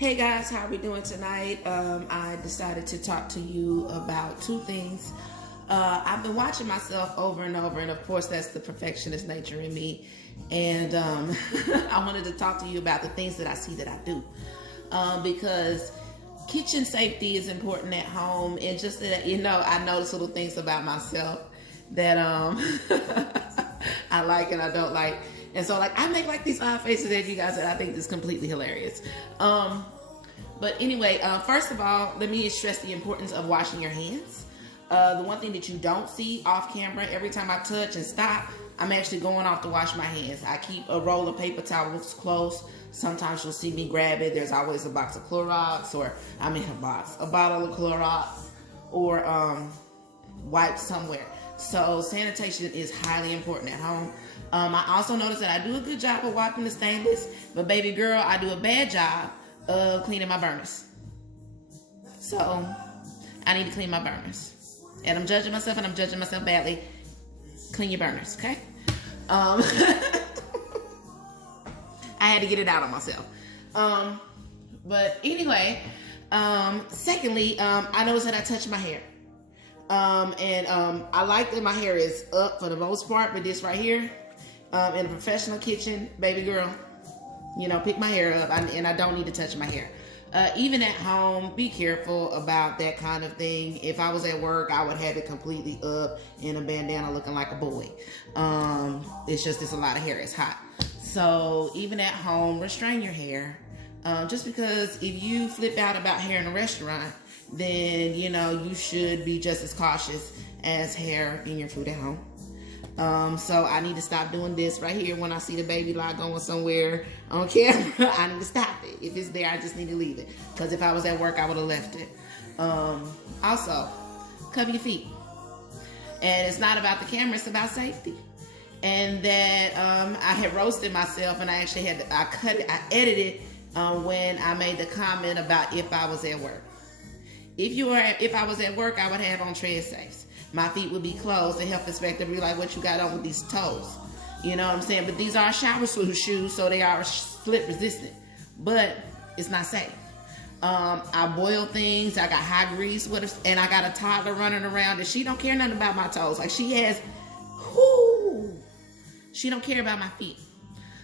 Hey guys, how are we doing tonight? I decided to talk to you about two things. I've been watching myself over and over, and of course that's the perfectionist nature in me. And I wanted to talk to you about the things that I see that I do. Because kitchen safety is important at home, and just that, I notice little things about myself that I like and I don't like. And so I make these odd faces at you guys that I think is completely hilarious. But anyway, first of all, let me stress the importance of washing your hands. The one thing that you don't see off camera, every time I touch and stop, I'm actually going off to wash my hands. I keep a roll of paper towels close. Sometimes you'll see me grab it. There's always a box of Clorox, a bottle of Clorox, or wipes somewhere. So sanitation is highly important at home. I also notice that I do a good job of wiping the stainless, but baby girl, I do a bad job of cleaning my burners. So I need to clean my burners. And I'm judging myself, and I'm judging myself badly. Clean your burners, okay? I had to get it out on myself. But anyway, secondly, I noticed that I touch my hair. I like that my hair is up for the most part, but this right here, in a professional kitchen, baby girl, pick my hair up, and I don't need to touch my hair. Even at home, be careful about that kind of thing. If I was at work, I would have it completely up in a bandana looking like a boy. It's a lot of hair, it's hot. So even at home, restrain your hair. Just because if you flip out about hair in a restaurant, then, you should be just as cautious as hair in your food at home. So I need to stop doing this right here when I see the baby lie going somewhere on camera. I need to stop it. If it's there, I just need to leave it. Because if I was at work, I would have left it. Also, cover your feet. And it's not about the camera, it's about safety. And that I had roasted myself, and I actually I edited when I made the comment about if I was at work. If I was at work, I would have on tread safes. My feet would be closed. The health inspector would be like, what you got on with these toes? You know what I'm saying? But these are shower shoes, so they are slip resistant. But it's not safe. I boil things. I got high grease and I got a toddler running around, and she don't care nothing about my toes. She don't care about my feet.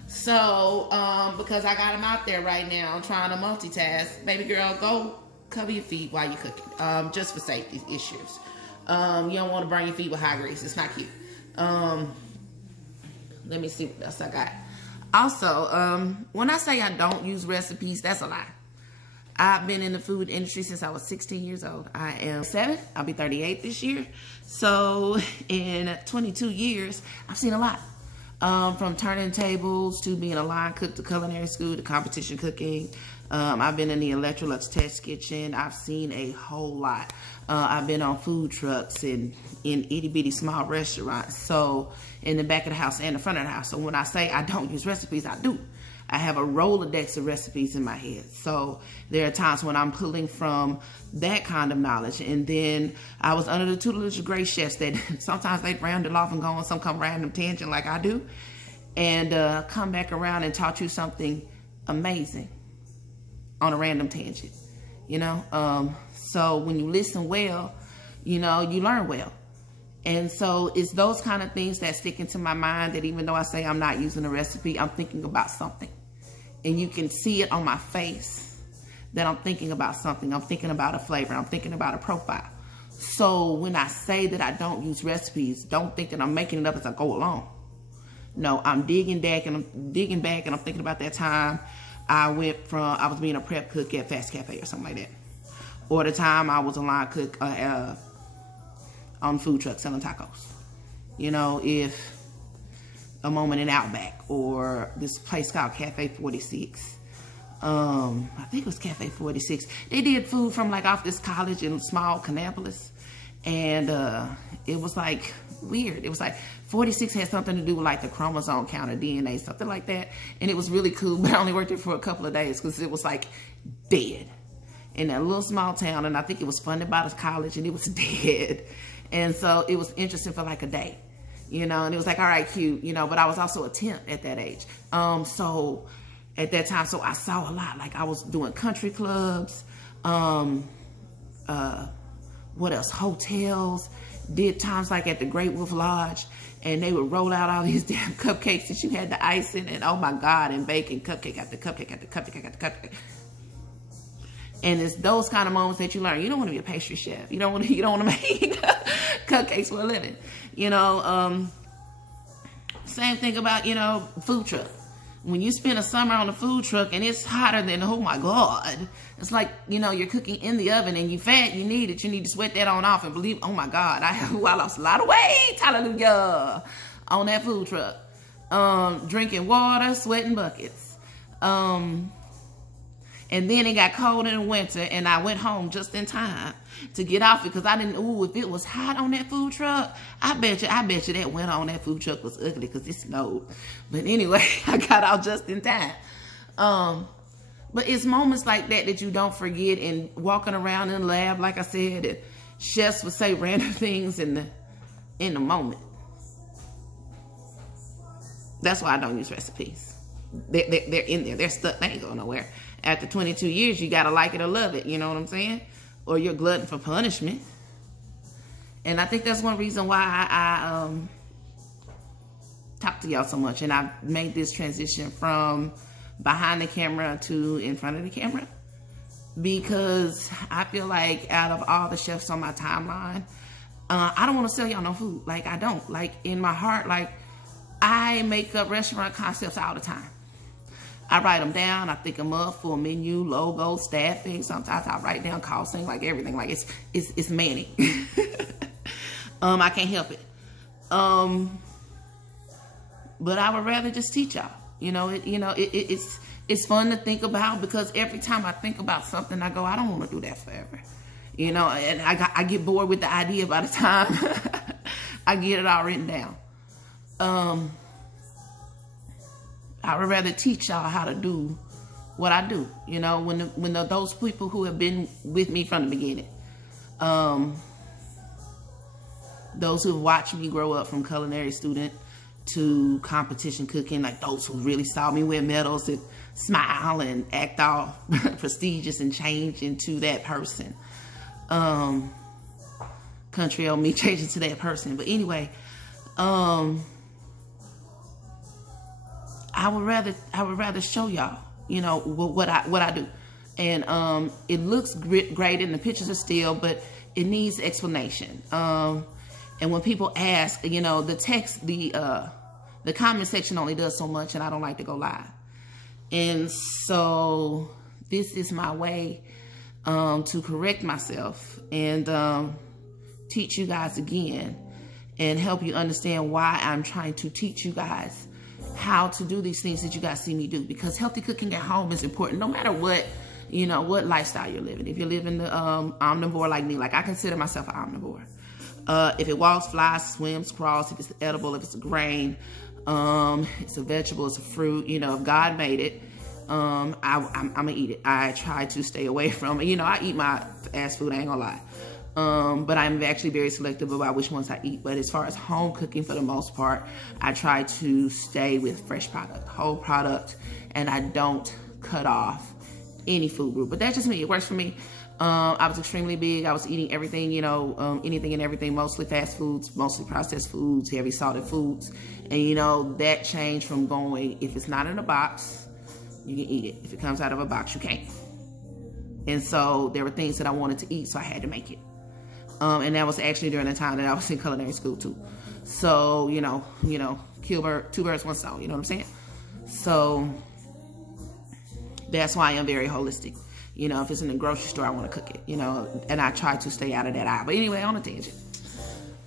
So, because I got them out there right now, I'm trying to multitask. Baby girl, go cover your feet while you're cooking, just for safety issues. You don't want to burn your feet with high grease. It's not cute. Let me see what else I got. Also, when I say I don't use recipes, that's a lie. I've been in the food industry since I was 16 years old. I am 7. I'll be 38 this year. So in 22 years, I've seen a lot. From turning tables to being a line cook to culinary school to competition cooking. I've been in the Electrolux test kitchen. I've seen a whole lot. I've been on food trucks and in itty bitty small restaurants. So in the back of the house and the front of the house. So when I say I don't use recipes, I do. I have a Rolodex of recipes in my head. So there are times when I'm pulling from that kind of knowledge. And then I was under the tutelage of great chefs that sometimes they'd round it off and go on some kind of random tangent like I do. And come back around and taught you something amazing on a random tangent, so when you listen well, you learn well. And so it's those kind of things that stick into my mind, that even though I say I'm not using a recipe, I'm thinking about something. And you can see it on my face that I'm thinking about something. I'm thinking about a flavor. I'm thinking about a profile. So when I say that I don't use recipes, don't think that I'm making it up as I go along. No, I'm digging back and I'm thinking about that time I was being a prep cook at Fast Cafe or something like that. Or the time I was a line cook on food truck selling tacos. If a moment in Outback, or this place called Cafe 46. I think it was Cafe 46. They did food from off this college in small Kannapolis. And it was weird. It was 46 had something to do with the chromosome count or DNA, something like that. And it was really cool, but I only worked there for a couple of days because it was dead in that little small town. And I think it was funded by the college, and it was dead. And so it was interesting for a day, and it was all right, cute, but I was also a temp at that age. So at that time. So I saw a lot. Like I was doing country clubs, what else? Hotels, did times like at the Great Wolf Lodge, and they would roll out all these damn cupcakes that you had the icing and oh my God, and baking cupcake after cupcake after cupcake after cupcake. And it's those kind of moments that you learn. You don't want to be a pastry chef. You don't want to make cupcakes for a living. You know, same thing about, you know, food truck. When you spend a summer on a food truck and it's hotter than, oh my God, it's like, you know, you're cooking in the oven and you fat, you need it. You need to sweat that on off and believe, oh my God, I lost a lot of weight, hallelujah, on that food truck. Drinking water, sweating buckets. And then it got cold in the winter and I went home just in time to get off it because I didn't, if it was hot on that food truck, I bet you that winter on that food truck was ugly because it snowed. But anyway, I got out just in time. But it's moments like that you don't forget, and walking around in the lab, like I said, and chefs would say random things in the moment. That's why I don't use recipes. They're in there. They're stuck. They ain't going nowhere. After 22 years, you got to like it or love it. You know what I'm saying? Or you're glutton for punishment. And I think that's one reason why I talk to y'all so much. And I've made this transition from behind the camera to in front of the camera. Because I feel like out of all the chefs on my timeline, I don't want to sell y'all no food. Like, I don't. Like, in my heart, like, I make up restaurant concepts all the time. I write them down. I think them up for a menu, logo, staffing. Sometimes I write down costing, like everything. Like it's manic. I can't help it. But I would rather just teach y'all. It's fun to think about, because every time I think about something, I go, I don't want to do that forever. And I get bored with the idea by the time I get it all written down. I would rather teach y'all how to do what I do. When those people who have been with me from the beginning, those who have watched me grow up from culinary student to competition cooking, like those who really saw me win medals and smile and act all prestigious and change into that person. Country old me changing to that person. But anyway, I would rather show y'all, what I do. And it looks great and the pictures are still, but it needs explanation. And when people ask, the text, the comment section only does so much, and I don't like to go live. And so this is my way to correct myself and teach you guys again and help you understand why I'm trying to teach you guys how to do these things that you guys see me do. Because healthy cooking at home is important, no matter what lifestyle you're living. If you're living the omnivore like me, like I consider myself an omnivore. If it walks, flies, swims, crawls, if it's edible, if it's a grain, it's a vegetable, it's a fruit, if God made it, I'm gonna eat it. I try to stay away from it. I eat my fast food, I ain't gonna lie. But I'm actually very selective about which ones I eat. But as far as home cooking, for the most part, I try to stay with fresh product, whole product, and I don't cut off any food group. But that's just me. It works for me. I was extremely big. I was eating everything, anything and everything, mostly fast foods, mostly processed foods, heavy salted foods. And, that changed from going, if it's not in a box, you can eat it. If it comes out of a box, you can't. And so there were things that I wanted to eat, so I had to make it. And that was actually during the time that I was in culinary school too. So, kill two birds, one stone, you know what I'm saying? So that's why I'm very holistic. If it's in the grocery store, I want to cook it, and I try to stay out of that aisle. But anyway, on a tangent.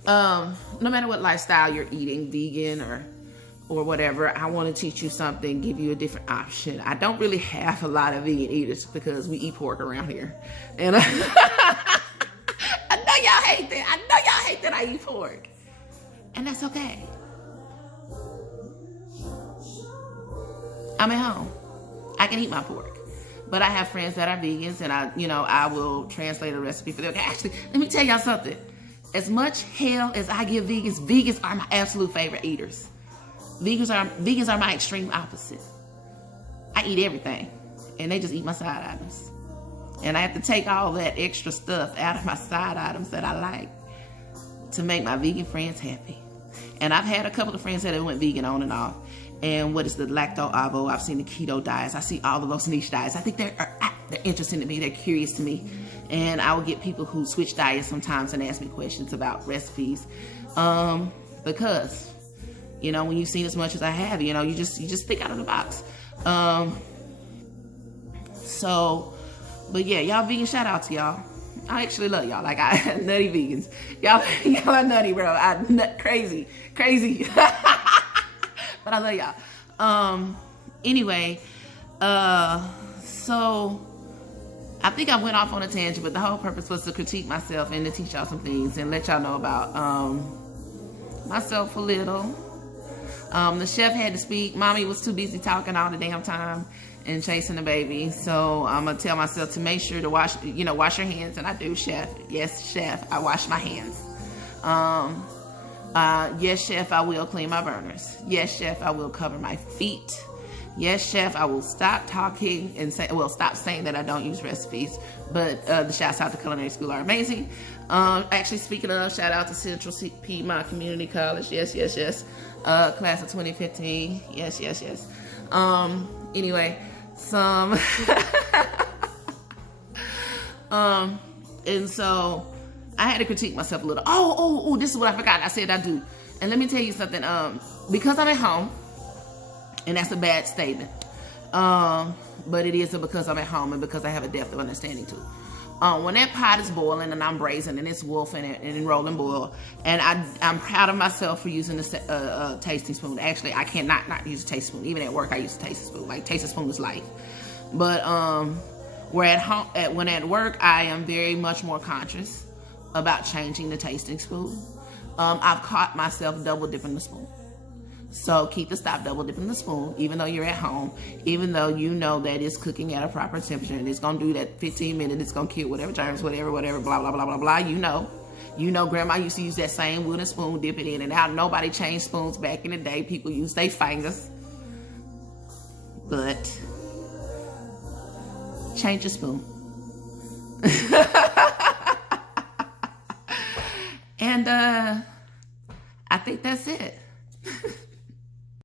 No matter what lifestyle you're eating, vegan or whatever, I want to teach you something, give you a different option. I don't really have a lot of vegan eaters because we eat pork around here. And I know y'all hate that. I know y'all hate that I eat pork. And that's okay. I'm at home. I can eat my pork. But I have friends that are vegans, and I will translate a recipe for them. Actually, let me tell y'all something. As much hell as I give vegans are my absolute favorite eaters. Vegans are my extreme opposite. I eat everything, and they just eat my side items. And I have to take all that extra stuff out of my side items that I like to make my vegan friends happy. And I've had a couple of friends that have went vegan on and off. And what is the lacto-ovo? I've seen the keto diets. I see all of those niche diets. I think they're interesting to me. They're curious to me. And I will get people who switch diets sometimes and ask me questions about recipes. Because, you know, when you've seen as much as I have, you know, you just think out of the box. But yeah, y'all vegan, shout out to y'all. I actually love y'all. Like, nutty vegans. Y'all are nutty, bro. Crazy. But I love y'all. Anyway, so I think I went off on a tangent, but the whole purpose was to critique myself and to teach y'all some things and let y'all know about myself a little. The chef had to speak. Mommy was too busy talking all the damn time and chasing the baby. So I'm gonna tell myself to make sure to wash your hands, and I do, chef. Yes, chef, I wash my hands. Yes, chef, I will clean my burners. Yes, chef, I will cover my feet. Yes, chef, I will stop talking and stop saying that I don't use recipes. But the shouts out to culinary school are amazing. Actually, speaking of, shout out to Central Piedmont Community College. Yes. Class of 2015. Yes. Anyway, and so I had to critique myself a little. Oh, this is what I forgot. I said I do. And let me tell you something. Because I'm at home, and that's a bad statement. But it is because I'm at home and because I have a depth of understanding too. When that pot is boiling and I'm braising and it's wolfing and rolling boil, and I'm proud of myself for using the tasting spoon. Actually, I cannot not use a tasting spoon. Even at work, I use a tasting spoon. Like, tasting spoon is life. But when at work, I am very much more conscious about changing the tasting spoon. I've caught myself double dipping the spoon. So Ketha, stop double dipping the spoon, even though you're at home, even though you know that it's cooking at a proper temperature and it's gonna do that 15 minutes, it's gonna kill whatever germs, whatever, blah, blah, blah, blah, blah. You know, grandma used to use that same wooden spoon, dip it in and out. Nobody changed spoons back in the day. People used their fingers. But change your spoon. And I think that's it.